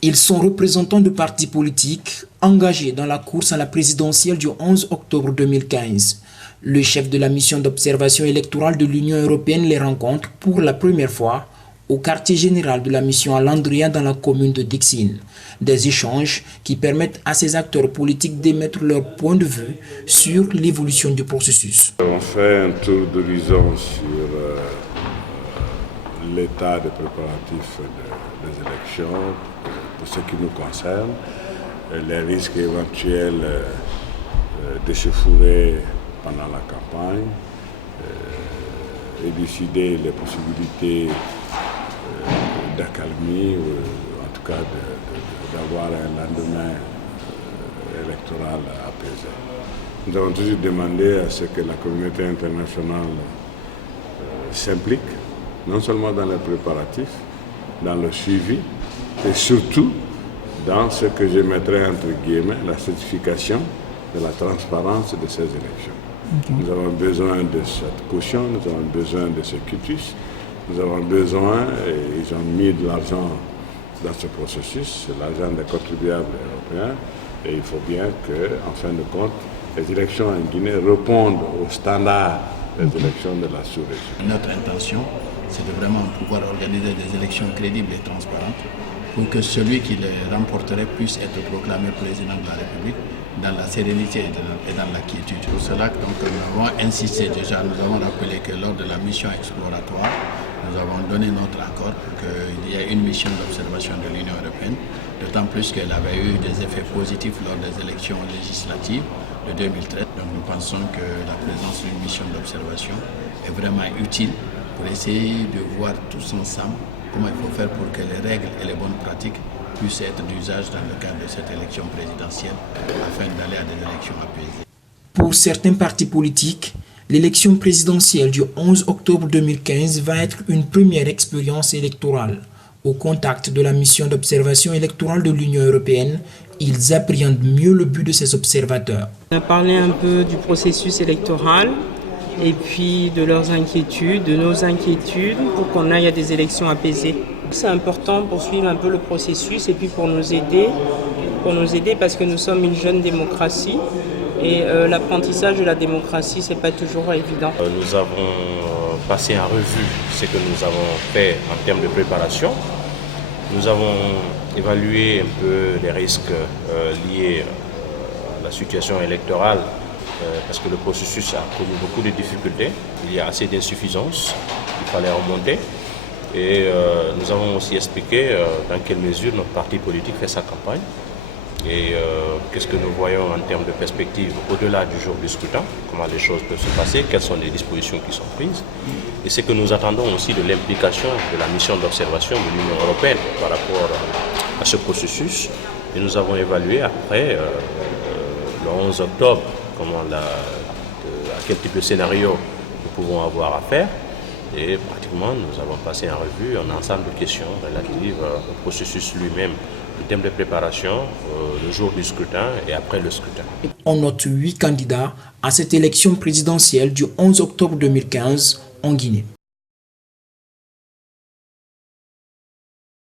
Ils sont représentants de partis politiques engagés dans la course à la présidentielle du 11 octobre 2015. Le chef de la mission d'observation électorale de l'Union européenne les rencontre pour la première fois au quartier général de la mission à Landria dans la commune de Dixine. Des échanges qui permettent à ces acteurs politiques d'émettre leur point de vue sur l'évolution du processus. On fait un tour d'horizon sur l'état des préparatifs des élections pour ce qui nous concerne, les risques éventuels d'échauffourée pendant la campagne, élucider les possibilités d'accalmie, ou en tout cas d'avoir un lendemain électoral apaisé. Nous avons toujours demandé à ce que la communauté internationale s'implique, non seulement dans les préparatifs, dans le suivi, et surtout dans ce que je mettrais entre guillemets la certification de la transparence de ces élections. Nous avons besoin de cette caution, nous avons besoin de ce quitus, nous avons besoin, et ils ont mis de l'argent dans ce processus, c'est l'argent des contribuables européens, et il faut bien que, en fin de compte, les élections en Guinée répondent aux standards des élections de la sous-région. Notre intention, c'est de vraiment pouvoir organiser des élections crédibles et transparentes pour que celui qui les remporterait puisse être proclamé président de la République dans la sérénité et dans la quiétude. Pour cela, donc, nous avons insisté déjà, nous avons rappelé que lors de la mission exploratoire, nous avons donné notre accord pour qu'il y ait une mission d'observation de l'Union européenne, d'autant plus qu'elle avait eu des effets positifs lors des élections législatives de 2013. Donc nous pensons que la présence d'une mission d'observation est vraiment utile pour essayer de voir tous ensemble comment il faut faire pour que les règles et les bonnes pratiques puissent être d'usage dans le cadre de cette élection présidentielle afin d'aller à des élections apaisées. Pour certains partis politiques, l'élection présidentielle du 11 octobre 2015 va être une première expérience électorale. Au contact de la mission d'observation électorale de l'Union européenne, ils appréhendent mieux le but de ces observateurs. On a parlé un peu du processus électoral et puis de leurs inquiétudes, de nos inquiétudes pour qu'on aille à des élections apaisées. C'est important pour suivre un peu le processus et puis pour nous aider parce que nous sommes une jeune démocratie et l'apprentissage de la démocratie, c'est pas toujours évident. Nous avons passé en revue ce que nous avons fait en termes de préparation. Nous avons évalué un peu les risques liés à la situation électorale parce que le processus a connu beaucoup de difficultés. Il y a assez d'insuffisances, il fallait remonter. Et nous avons aussi expliqué dans quelle mesure notre parti politique fait sa campagne et qu'est-ce que nous voyons en termes de perspective au-delà du jour du scrutin, comment les choses peuvent se passer, quelles sont les dispositions qui sont prises. Et c'est que nous attendons aussi de l'implication de la mission d'observation de l'Union européenne par rapport à ce processus. Et nous avons évalué après le 11 octobre à quel type de scénario nous pouvons avoir à faire. Et pratiquement, nous avons passé en revue un ensemble de questions relatives au processus lui-même, le thème de préparation, le jour du scrutin et après le scrutin. On note 8 candidats à cette élection présidentielle du 11 octobre 2015 en Guinée.